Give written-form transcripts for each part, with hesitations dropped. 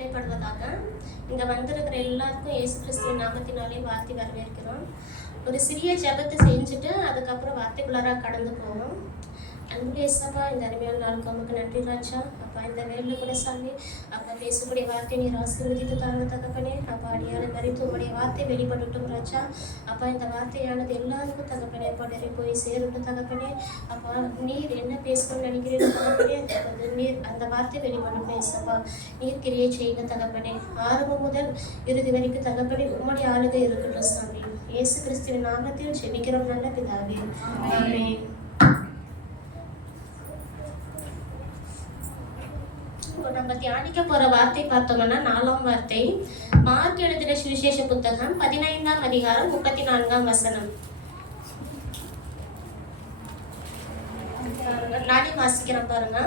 படுவதாக இங்க வந்திருக்கிற எல்லாருக்கும் இயேசு கிறிஸ்துவின் நாமத்தினாலே வாழ்த்தி வரவேற்கிறோம். ஒரு சிறிய ஜெபத்தை செஞ்சுட்டு அதுக்கப்புறம் வார்த்தைக்குள்ளார கடந்து போவோம். அன்பு இயேசப்பா, இந்த அருமையான நாளுக்கு உமக்கு நன்றி ராஜா. அப்பா, இந்த வேலையில் கூட சாமி அப்பா பேசக்கூடிய வார்த்தை நீர் ஆசீர்வதித்து தாங்க தகப்பனே. அப்பா, அடியான மறித்து உங்களுடைய வார்த்தை வெளிப்படட்டும் ராஜா. அப்பா, இந்த வார்த்தையானது எல்லாருக்கும் தகப்பனே படரை போய் சேரட்டும் தகப்பனே. அப்பா, நீர் என்ன பேசணும்னு நினைக்கிறீங்க தகப்பனே, அது நீர் அந்த வார்த்தை வெளிப்படும் பேசப்பா. நீர் கிரியை செய்யுங்க தகப்பனே. ஆரம்பம் முதல் இறுதி வரைக்கும் தகப்பனே உம்முடைய ஆளுகை இருக்கட்டும் சாமி. இயேசு கிறிஸ்துவின் நாமத்தில் ஜெபிக்கிறோம் நல்ல பிதாவே, ஆமென். நம்ம தியானிக்க போற வார்த்தை பார்த்தோம்னா 4ஆம் வார்த்தை மார்க் எழுதின சுவிசேஷ புத்தகம் 15ஆம் அதிகாரம் 34ஆம் வசனம். நானே வாசிக்கிறேன் பாருங்க.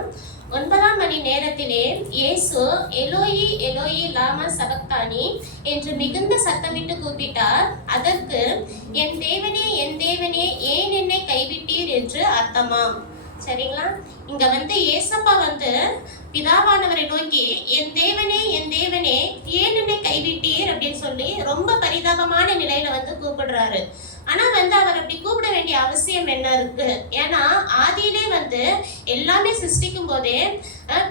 9ஆம் மணி நேரத்திலே இயேசு எலோயி எலோயி லாமா சபக்தானி என்று மிகுந்த சத்தமிட்டு கூப்பிட்டார். அதற்கு என் தேவனே ஏன் என்னை கைவிட்டீர் என்று அர்த்தமாம். சரிங்களா? இங்க ஏசப்பா பிதாவானவரை நோக்கி என் தேவனே ஏன் என்னை கைவிட்டீர் அப்படின்னு சொல்லி ரொம்ப பரிதாபமான நிலையில கூப்பிடுறாரு. ஆனா அவர் அப்படி கூப்பிட வேண்டிய அவசியம் என்ன இருக்கு? ஏன்னா ஆதியிலே எல்லாமே சிருஷ்டிக்கும் போதே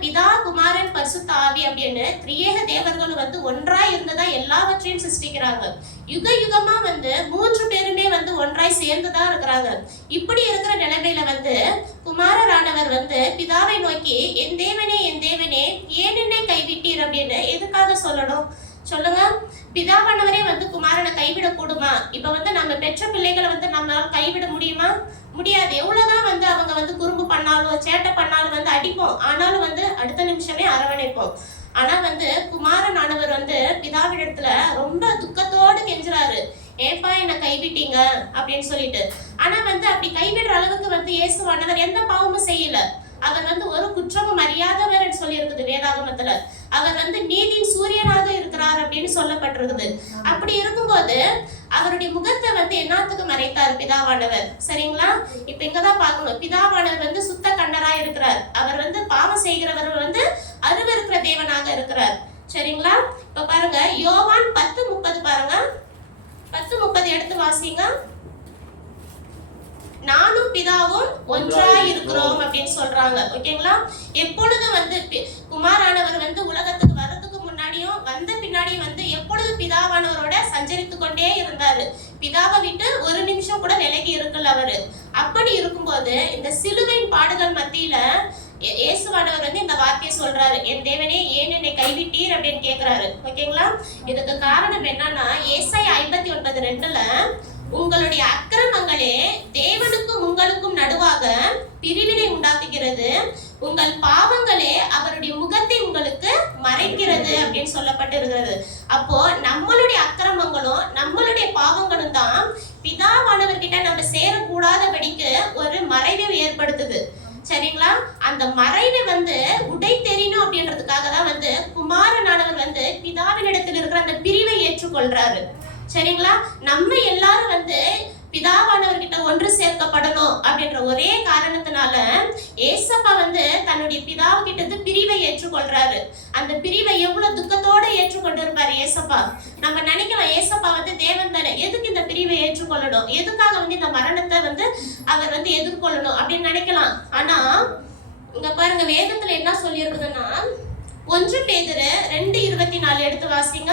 பிதா குமாரன் பரிசுத்த ஆவி அப்படின்னு திரியேக தேவர்களும் ஒன்றாய் இருந்ததா எல்லாவற்றையும் சிருஷ்டிக்கிறாங்க. யுக யுகமா 3 பேருமே ஒன்றாய் சேர்ந்துதான் இருக்கிறாங்க. இப்படி இருக்கிற நிலைமையில குமாரரானவர் பிதாவை நோக்கி என் தேவனே ஏன் என்னை கைவிட்டீர் அப்படின்னு எதுக்காக சொல்லணும் சொல்லுங்க? பிதாவானவரே குமாரனை கைவிட கூடுமா? இப்ப நம்ம பெற்ற பிள்ளைகளை நம்மளால கைவிட முடியுமா? முடியாது. எவ்வளவுதான் அவங்க குறும்பு பண்ணாலும் சேட்டை பண்ணாலும் அடிப்போம். ஆனாலும் அடுத்த நிமிஷமே அரவணைப்போம். ஆனா குமாரனானவர் பிதாவிடத்துல ரொம்ப துக்கத்தோடு கெஞ்சுறாரு, ஏப்பா என்ன கைவிட்டீங்க அப்படின்னு சொல்லிட்டு. ஆனா அப்படி கைவிடுற அளவுக்கு இயேசுவானவர் எந்த பாவமும் செய்யல. அவர் ஒரு குற்றமும் அறியாதவர் சொல்லி இருக்குது வேதாகமத்துல. அவர் நீதியின் சூரியனாக இருக்கிறார் அப்படின்னு சொல்லப்பட்டிருக்குது. அப்படி இருக்கும்போது அவருடைய முகத்தை என்னத்துக்கு மறைத்தார் பிதாவானவர்? சரிங்களா? இப்ப இங்கதான் பார்க்கணும். பிதாவானவர் சுத்த கண்ணரா இருக்கிறார். அவர் பாவம் செய்கிறவர் அருவருக்கிற தேவனாக இருக்கிறார். சரிங்களா? இப்ப பாருங்க, யோவான் 10:30 பாருங்க. 10:30 எடுத்து வாசிங்க. நானும் பிதாவும் ஒன்றாய் இருக்கிறோம் அப்படின்னு சொல்றாங்க. ஓகேங்களா? எப்பொழுது குமாரானவர் உலகத்துக்கு வர்றதுக்கு முன்னாடியும் வந்த பின்னாடியும் எப்பொழுது பிதாவானவரோட சஞ்சரித்து கொண்டே இருந்தாரு. பிதாவை விட்டு ஒரு நிமிஷம் கூட விலகி இருக்கல அவரு. அப்படி இருக்கும்போது இந்த சிலுவையின் பாடுகள் மத்தியில இயேசுவானவர் இந்த வார்த்தையை சொல்றாரு, என் தேவனே ஏன் என்னை கைவிட்டீர் அப்படின்னு கேக்குறாரு. ஓகேங்களா? இதுக்கு காரணம் என்னன்னா, ஏசாயா 59:2 உங்களுடைய அக்கிரமங்களே தேவனுக்கும் உங்களுக்கும் நடுவாக பிரிவினை உண்டாக்குகிறது, உங்கள் பாவங்களே அவருடைய முகத்தை உங்களுக்கு மறைக்கிறது அப்படின்னு சொல்லப்பட்டிருக்கிறது. அப்போ நம்மளுடைய அக்கிரமங்களும் நம்மளுடைய பாவங்களும் தான் பிதாவானவர்கிட்ட நம்ம சேரக்கூடாதபடிக்கு ஒரு மறைவை ஏற்படுத்துது. சரிங்களா? அந்த மறைவை உடை தெரியணும் அப்படின்றதுக்காக தான் குமாரனானவர் பிதாவினிடத்தில் இருக்கிற அந்த பிரிவை ஏற்றுக்கொள்றாரு. சரிங்களா? நம்ம எல்லாரும் பிதாவானவர்கிட்ட ஒன்று சேர்க்கப்படணும் அப்படின்ற ஒரே காரணத்தினால ஏசப்பா தன்னுடைய பிதாவுகிட்ட பிரிவை ஏற்றுக்கொள்றாரு. அந்த பிரிவை எவ்வளவு துக்கத்தோட ஏற்றுக்கொண்டு இருப்பாரு ஏசப்பா. நம்ம நினைக்கலாம், ஏசப்பா தேவன் தானே, எதுக்கு இந்த பிரிவை ஏற்றுக்கொள்ளணும், எதுக்காக இந்த மரணத்தை அவர் எதிர்கொள்ளணும் அப்படின்னு நினைக்கலாம். ஆனா இங்க பாருங்க, வேதத்துல என்ன சொல்லி இருக்குதுன்னா 1 பேதுரு 2:24 எடுத்து வாசிங்க.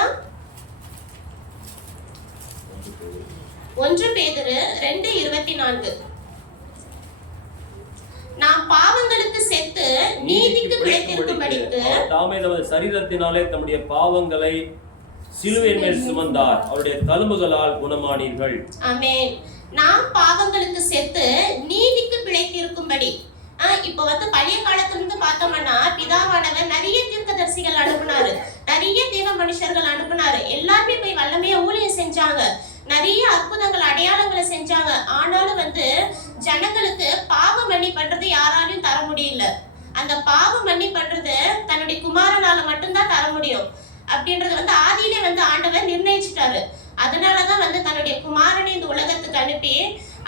1 பேதுரு 2:24 நாம் பாவங்களுக்கு செத்து நீதிக்கு பிழைத்திருக்கும்படிக்கு தாமே நமது சரீரத்தினாலே தம்முடைய பாவங்களை சிலுவையின் மேல் சுமந்தார், அவருடைய தழும்புகளால் குணமானீர்கள். ஆமென். நாம் பாவங்களுக்கு செத்து நீதிக்கு பிழைத்திருக்கும்படி. இப்ப பழைய காலத்துல இருந்து பார்த்தோம்னா பிதாவானவர் நிறைய தீர்க்கதரிசிகள் அனுப்புனாரு, நிறைய தேவ மனுஷர்கள் அனுப்புனாரு. எல்லாருமே போய் வல்லமையா ஊழியம் செஞ்சாங்க, நிறைய அற்புதங்கள் அடையாளங்களை செஞ்சாங்க. ஆனாலும் ஜனங்களுக்கு பாவ மன்னி பண்றது யாராலையும் தர முடியல. அந்த பாவ மன்னி பண்றது தன்னுடைய குமாரனால மட்டும்தான் தர முடியும் அப்படின்றது ஆதியிலே ஆண்டவர் நிர்ணயிச்சுட்டாரு. அதனாலதான் தன்னுடைய குமாரனை இந்த உலகத்துக்கு அனுப்பி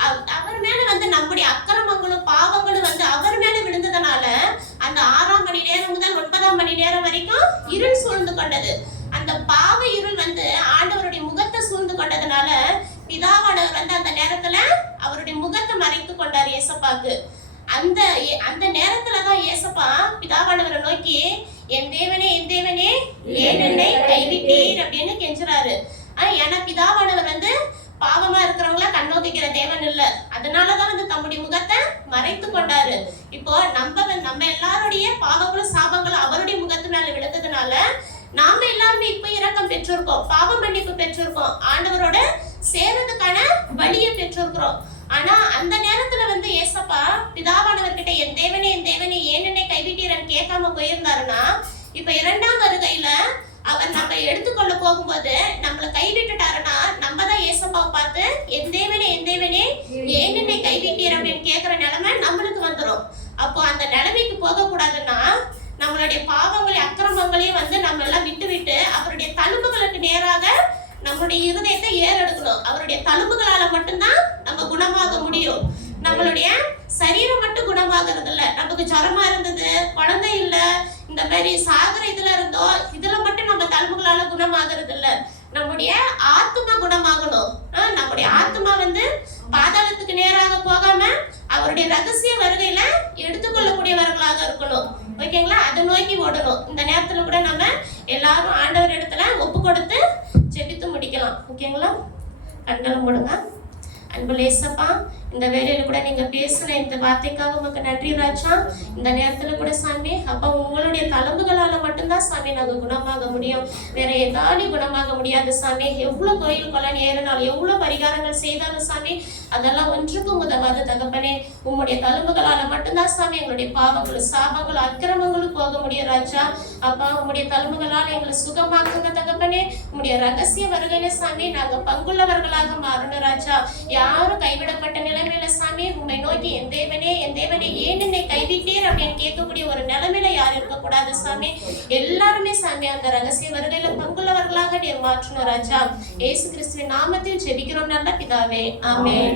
அவர் மேல வந்து நம்முடைய அக்கிரமங்களும் பாவங்களும் வந்து அவர் மேல விழுந்ததுனால அந்த 6ஆம் மணி நேரம் முதல் 9ஆம் மணி நேரம் வரைக்கும் இருள் சூழ்ந்து கொண்டது. அந்த பாவ இருள் வந்து ஆண்டவருடைய முகத்தை சூழ்ந்து கொண்டதுனால பிதாவானவர் வந்து அந்த நேரத்துல அவருடைய முகத்தை மறைத்து கொண்டார் ஏசப்பாக்கு. அந்த நேரத்துலதான் ஏசப்பா பிதாவானவரை நோக்கி என் தேவனே ஏன் என்னை கைவிட்டீர் அப்படின்னு கெஞ்சுறாரு. ஏன்னா பிதாவானவர் வந்து பாவமா இருக்கிறவங்கள கண்ணோக்கிக்கிற தேவன் இல்ல, அதனாலதான் வந்து தம்முடைய முகத்தை மறைத்து கொண்டாரு. இப்போ நம்ம எல்லாருடைய பாவங்களும் சாபங்களும் அவருடைய முகத்து மேல விழுந்ததுனால நாம எல்லாருமே இப்ப இரக்கம் பெற்றிருக்கோம், பாவ மன்னிப்பு பெற்றிருக்கோம், ஆண்டவரோட சேர்றதுக்கான வழியை பெற்றிருக்கிறோம். ஆனா அந்த நேரத்துல வந்து ஏசப்பா பிதாவானவர்கிட்ட என் தேவனே ஏன் என்னை கைவிட்டீரன்னு கேட்காம போயிருந்தாருன்னா இப்ப 2ஆம் வருகையில அவர் நம்ம எடுத்துக்கொள்ள போகும்போது நம்மளை கைவிட்டுட்டாருன்னா நம்ம தான் ஏசப்பாவை பார்த்து என் தேவனே ஏன் என்னை கைவிட்டீர் அப்படின்னு கேட்கிற நிலைமை நம்மளுக்கு வந்துடும். அப்போ அந்த நிலைமைக்கு போக கூடாதுன்னா நம்மளுடைய பாவங்களையும் அக்கிரமங்களையும் வந்து நம்ம எல்லாம் விட்டு அவருடைய தழும்புகளுக்கு நேராக நம்மளுடைய இருதயத்தை ஏறெடுக்கணும். அவருடைய தழும்புகளால மட்டும்தான் நம்ம குணமாக முடியும். நம்மளுடைய சரீரம் மட்டும் குணமாகிறது இல்ல, நமக்கு ஜரமா இருந்தது, குழந்தை இல்ல, இந்த மாதிரி சாகர இதுல இருந்தோம், இதுல மட்டும் நம்ம தழும்புகளால குணமாகிறது இல்ல. நம்முடைய ஆத்மா குணமாகணும். நம்முடைய ஆத்மா வந்து பாதாளத்துக்கு நேராக போகாம அவருடைய ரகசிய வருகையில எடுத்துக்கொள்ளக்கூடியவர்களாக இருக்கணும். ஓகேங்களா? அதை நோக்கி ஓடணும். இந்த நேரத்துல கூட நம்ம எல்லாரும் ஆண்டவர் இடத்துல ஒப்பு கொடுத்து ஜெபித்து முடிக்கலாம். ஓகேங்களா? கண்களை மூடுங்க. அன்புள்ள இயேசப்பா, இந்த வேலையில கூட நீங்க பேசுற இந்த வார்த்தைக்காக உமக்கு நன்றி ராஜா. இந்த நேரத்துல கூட சாமி அப்பா உங்களுடைய தழும்புகளால மட்டும்தான் சாமி நாங்க குணமாக முடியும், வேற எதாலும் குணமாக முடியாது சாமி. எவ்வளவு கோயில் கொலன் ஏறினாலும் எவ்வளவு பரிகாரங்கள் செய்தாலும் சாமி அதெல்லாம் ஒன்றுக்கும் உதவாத தகப்பனே. உங்களுடைய தழும்புகளால மட்டும்தான் சாமி எங்களுடைய பாவங்களும் சாபங்களும் அக்கிரமங்களும் போக முடியும் ராஜா. அப்பா உங்களுடைய தழும்புகளால் எங்களை சுகமாக்குங்க தகப்பனே. உங்களுடைய ரகசிய வருகையில சாமி நாங்க பங்குள்ளவர்களாக மாறணும் ராஜா. யாரும் கைவிடப்பட்ட நிலைமையில சாமி உண்மை நோக்கி என் தேவனே ஏன் என்னை கைவிட்டீர் அப்படின்னு கேட்கக்கூடிய ஒரு நிலைமையில யாரும் இருக்கக்கூடாது சாமி. எல்லாருமே சாமி அந்த ரகசிய வருகையில பங்குள்ளவர்களாக நீர் மாற்றணும் ராஜா. இயேசு கிறிஸ்துவின் நாமத்தில் ஜெபிக்கிறோம் நல்ல பிதாவே, ஆமென்.